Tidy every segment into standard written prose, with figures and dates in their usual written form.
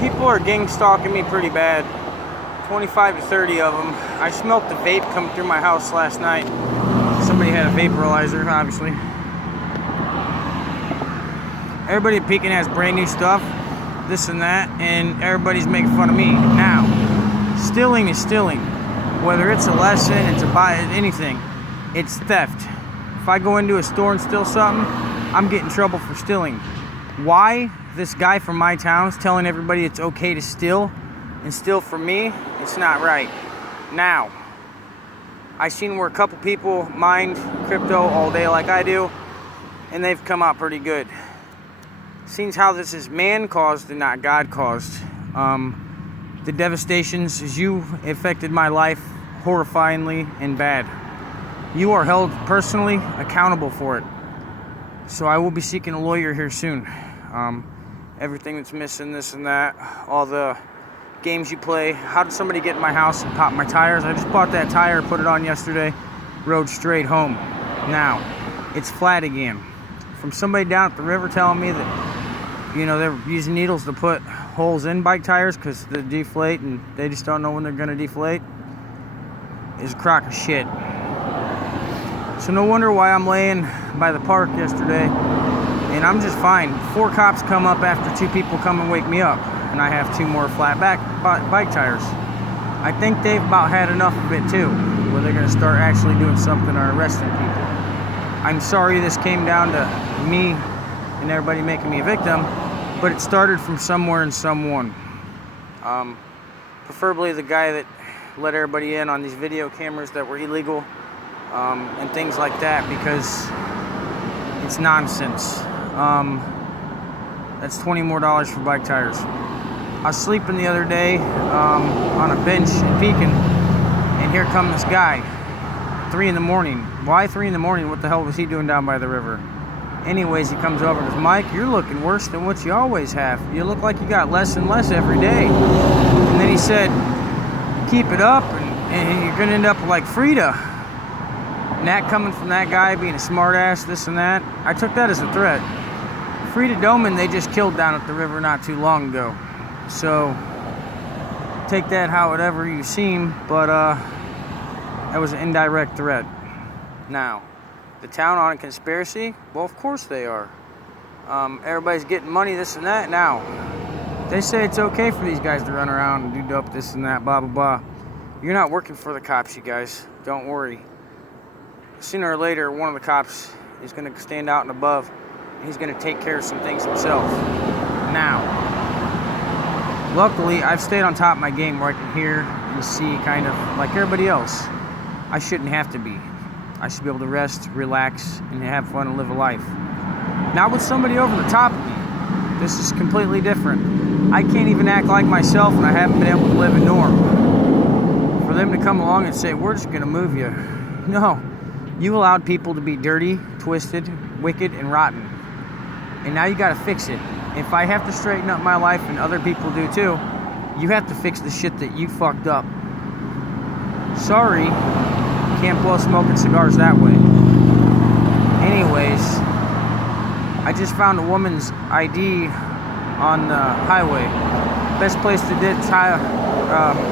People are gang stalking me pretty bad. 25 to 30 of them. I smelled the vape coming through my house last night. Somebody had a vaporizer, obviously. Everybody at Pekin has brand new stuff, this and that, and everybody's making fun of me. Now, stealing is stealing. Whether it's a lesson, it's a buy, anything, it's theft. If I go into a store and steal something, I'm getting in trouble for stealing. Why this guy from my town is telling everybody it's okay to steal and steal from me, it's not right. Now, I seen where a couple people mined crypto all day like I do, and they've come out pretty good. Seems how this is man-caused and not God-caused. The devastations as you affected my life horrifyingly and bad. You are held personally accountable for it. So I will be seeking a lawyer here soon. Everything that's missing, this and that, all the games you play. How did somebody get in my house and pop my tires? I just bought that tire, put it on yesterday, rode straight home. Now, it's flat again. From somebody down at the river telling me that, you know, they're using needles to put holes in bike tires because they deflate and they just don't know when they're going to deflate, is a crock of shit. So no wonder why I'm laying by the park yesterday and I'm just fine. 4 cops come up after 2 people come and wake me up, and I have 2 more flat back bike tires. I think they've about had enough of it too, where they're going to start actually doing something or arresting people. I'm sorry this came down to me and everybody making me a victim, but it started from somewhere and someone. Preferably the guy that let everybody in on these video cameras that were illegal, and things like that, because it's nonsense. That's $20 more for bike tires. I was sleeping the other day on a bench in Pekin, and here come this guy, 3 in the morning. Why 3 in the morning? What the hell was he doing down by the river? Anyways, he comes over and goes, "Mike, you're looking worse than what you always have. You look like you got less and less every day." And then he said, "Keep it up, and you're gonna end up like Frida." And that coming from that guy being a smartass, this and that, I took that as a threat. Frida Doman, they just killed down at the river not too long ago. So, take that however you seem, but that was an indirect threat. Now, the town on a conspiracy? Well, of course they are. Everybody's getting money, this and that. Now, they say it's okay for these guys to run around and do dope, this and that, blah, blah, blah. You're not working for the cops, you guys. Don't worry. Sooner or later, one of the cops is going to stand out and above, and he's going to take care of some things himself. Now, luckily, I've stayed on top of my game where I can hear and see kind of like everybody else. I shouldn't have to be. I should be able to rest, relax, and have fun and live a life. Not with somebody over the top of me. This is completely different. I can't even act like myself, and I haven't been able to live a norm. For them to come along and say, "We're just going to move you." No. You allowed people to be dirty, twisted, wicked, and rotten. And now you got to fix it. If I have to straighten up my life, and other people do too, you have to fix the shit that you fucked up. Sorry, can't blow smoking cigars that way. Anyways, I just found a woman's ID on the highway. Best place to ditch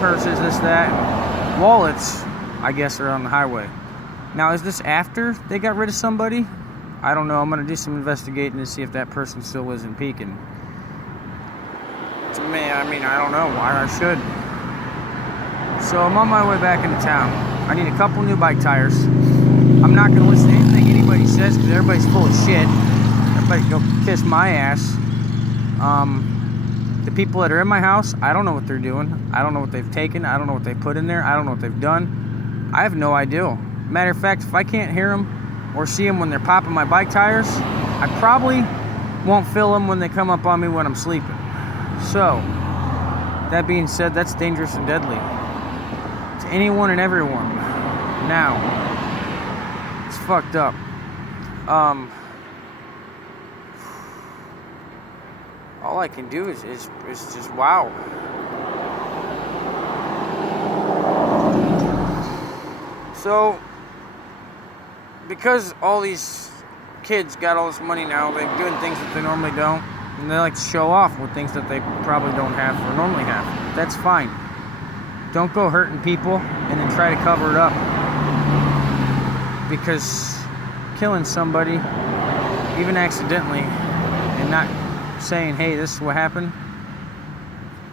purses, this, that. Wallets, I guess, are on the highway. Now, is this after they got rid of somebody? I don't know. I'm going to do some investigating to see if that person still lives in Pekin. To me, I mean, I don't know why I should. So I'm on my way back into town. I need a couple new bike tires. I'm not going to listen to anything anybody says because everybody's full of shit. Everybody go kiss my ass. The people that are in my house, I don't know what they're doing. I don't know what they've taken. I don't know what they put in there. I don't know what they've done. I have no idea. Matter of fact, if I can't hear them or see them when they're popping my bike tires, I probably won't feel them when they come up on me when I'm sleeping. So, that being said, that's dangerous and deadly to anyone and everyone. Now, it's fucked up. All I can do is just wow. So, because all these kids got all this money now, they're doing things that they normally don't. And they like to show off with things that they probably don't have or normally have. That's fine. Don't go hurting people and then try to cover it up. Because killing somebody, even accidentally, and not saying, hey, this is what happened,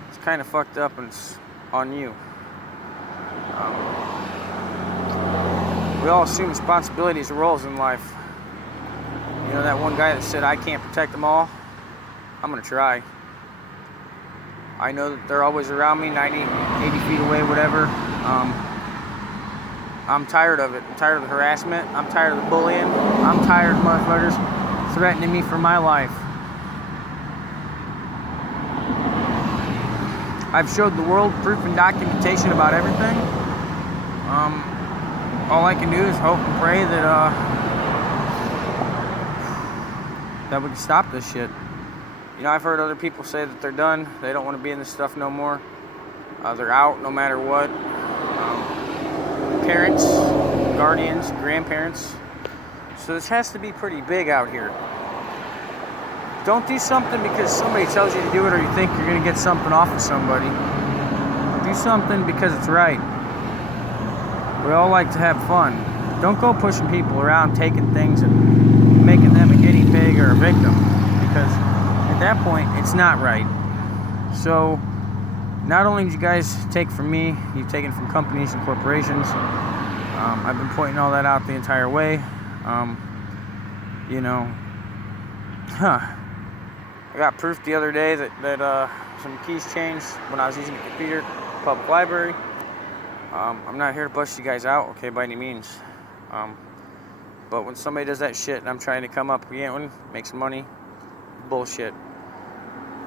it's kind of fucked up and it's on you. We all assume responsibilities and roles in life. You know that one guy that said, I can't protect them all? I'm gonna try. I know that they're always around me, 90, 80 feet away, whatever. I'm tired of it. I'm tired of the harassment. I'm tired of the bullying. I'm tired of motherfuckers threatening me for my life. I've showed the world proof and documentation about everything. All I can do is hope and pray that we can stop this shit. You know, I've heard other people say that they're done. They don't want to be in this stuff no more. They're out no matter what. Parents, guardians, grandparents. So this has to be pretty big out here. Don't do something because somebody tells you to do it or you think you're going to get something off of somebody. Do something because it's right. We all like to have fun. Don't go pushing people around, taking things and making them a guinea pig or a victim. Because at that point, it's not right. So, not only did you guys take from me, you've taken from companies and corporations. I've been pointing all that out the entire way. You know, I got proof the other day that some keys changed when I was using the computer, public library. I'm not here to bust you guys out, okay, by any means. But when somebody does that shit and I'm trying to come up again, make some money, bullshit.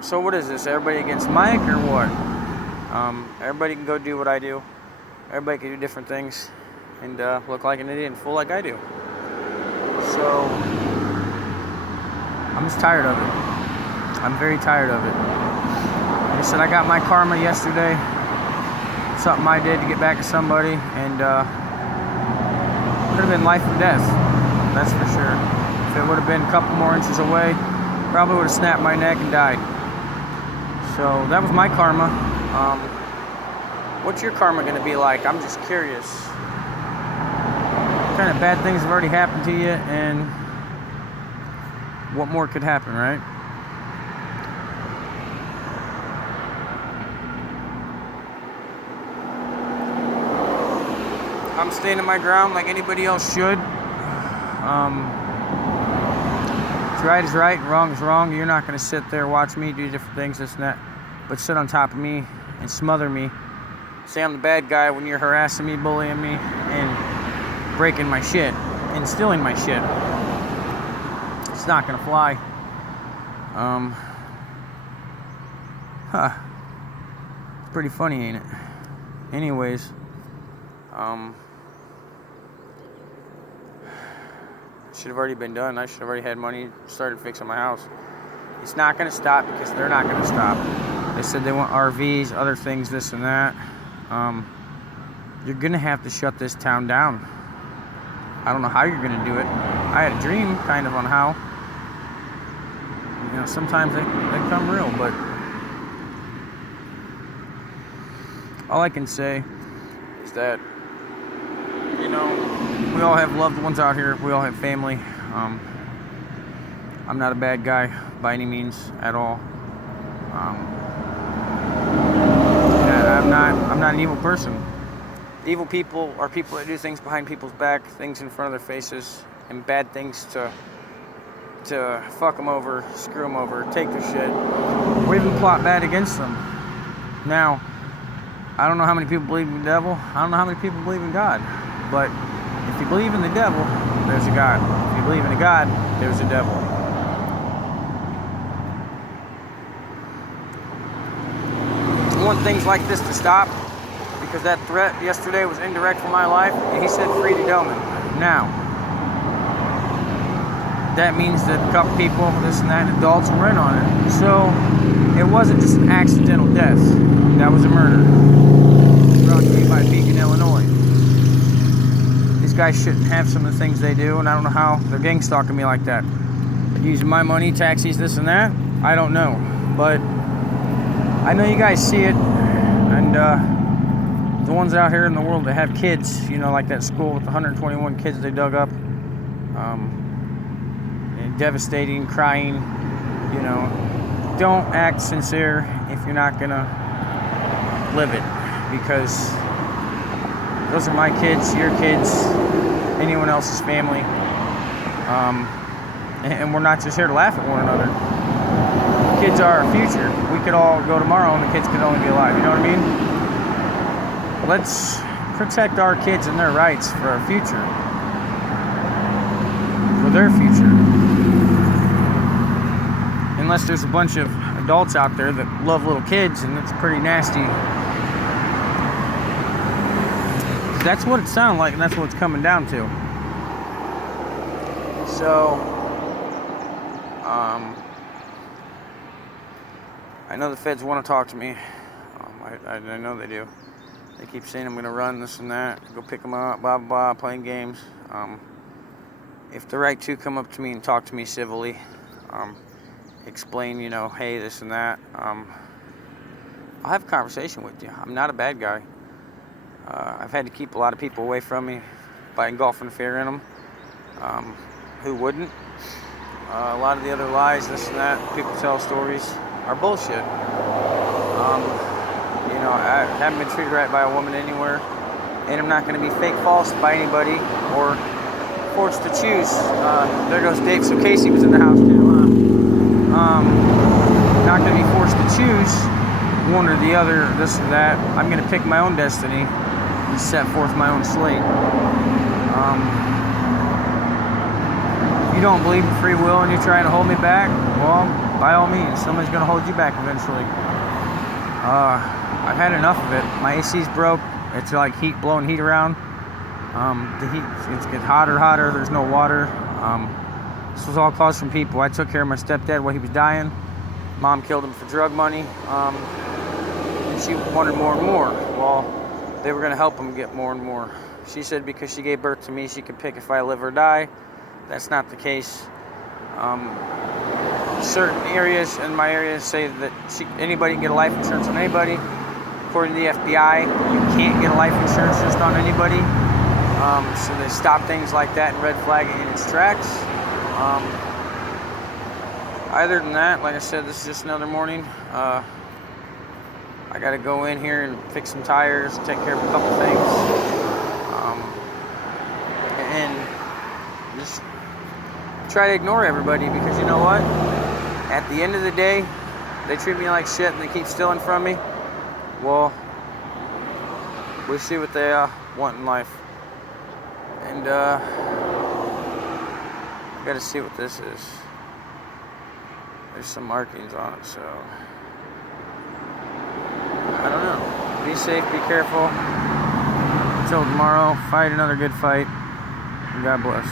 So what is this? Everybody against Mike or what? Everybody can go do what I do. Everybody can do different things and look like an idiot and fool like I do. So I'm just tired of it. I'm very tired of it. Like I said, I got my karma yesterday. Something I did to get back at somebody, and could have been life or death. That's for sure. If it would have been a couple more inches away, probably would have snapped my neck and died. So that was my karma. What's your karma going to be like? I'm just curious. What kind of bad things have already happened to you, and what more could happen, right? I'm standing my ground like anybody else should. Right is right and wrong is wrong. You're not going to sit there, watch me do different things, this and that, but sit on top of me and smother me. Say I'm the bad guy when you're harassing me, bullying me, and breaking my shit, and stealing my shit. It's not going to fly. It's pretty funny, ain't it? Anyways, should have already been done. I should have already had money, started fixing my house. It's not going to stop because they're not going to stop. They said they want RVs, other things, this and that. You're going to have to shut this town down. I don't know how you're going to do it. I had a dream kind of on how. You know, sometimes they come real, but all I can say is that, you know, we all have loved ones out here. We all have family. I'm not a bad guy by any means at all. I'm not an evil person. Evil people are people that do things behind people's back, things in front of their faces, and bad things to fuck them over, screw them over, take their shit, or even plot bad against them. Now, I don't know how many people believe in the devil. I don't know how many people believe in God. But if you believe in the devil, there's a God. If you believe in a God, there's a devil. I want things like this to stop because that threat yesterday was indirect for my life, and he said free to Doman. Now, that means that a couple people, this and that, adults were in on it. So, it wasn't just an accidental death. That was a murder. Brought to me by Beacon, Illinois. These guys shouldn't have some of the things they do, and I don't know how they're gang stalking me like that. Using my money, taxis, this and that. I don't know, but I know you guys see it, and the ones out here in the world that have kids, you know, like that school with 121 kids they dug up, and devastating, crying, you know, don't act sincere if you're not gonna live it, because those are my kids, your kids, anyone else's family, and we're not just here to laugh at one another. Kids are our future. We could all go tomorrow and the kids could only be alive, you know what I mean? Let's protect our kids and their rights for our future, for their future. Unless there's a bunch of adults out there that love little kids, and it's pretty nasty. That's what it sounded like, and that's what it's coming down to. So, I know the feds want to talk to me. I know they do. They keep saying I'm going to run this and that, go pick them up, blah, blah, blah, playing games. If the right two come up to me and talk to me civilly, explain, you know, hey, this and that, I'll have a conversation with you. I'm not a bad guy. I've had to keep a lot of people away from me by engulfing fear in them. Who wouldn't? A lot of the other lies, this and that, people tell stories, are bullshit. You know, I haven't been treated right by a woman anywhere, and I'm not going to be fake false by anybody or forced to choose. There goes Dave. So Casey was in the house too. Not going to be forced to choose one or the other, this or that. I'm going to pick my own destiny and set forth my own slate. If you don't believe in free will and you're trying to hold me back, well, by all means, somebody's going to hold you back eventually. I've had enough of it. My AC's broke. It's like heat, blowing heat around. The heat, it's getting hotter, there's no water. This was all caused from people. I took care of my stepdad while he was dying. Mom killed him for drug money. And she wanted more and more. Well, they were going to help him get more and more. She said because she gave birth to me, she could pick if I live or die. That's not the case. Certain areas in my area say that anybody can get a life insurance on anybody. According to the FBI, you can't get a life insurance just on anybody. So they stop things like that and red flag it in its tracks. Other than that, like I said, this is just another morning. I got to go in here and fix some tires, take care of a couple things, and just try to ignore everybody, because you know what? At the end of the day, they treat me like shit and they keep stealing from me. Well, we see what they want in life. And I gotta see what this is. There's some markings on it, so I don't know. Be safe, be careful. Until tomorrow, fight another good fight. And God bless.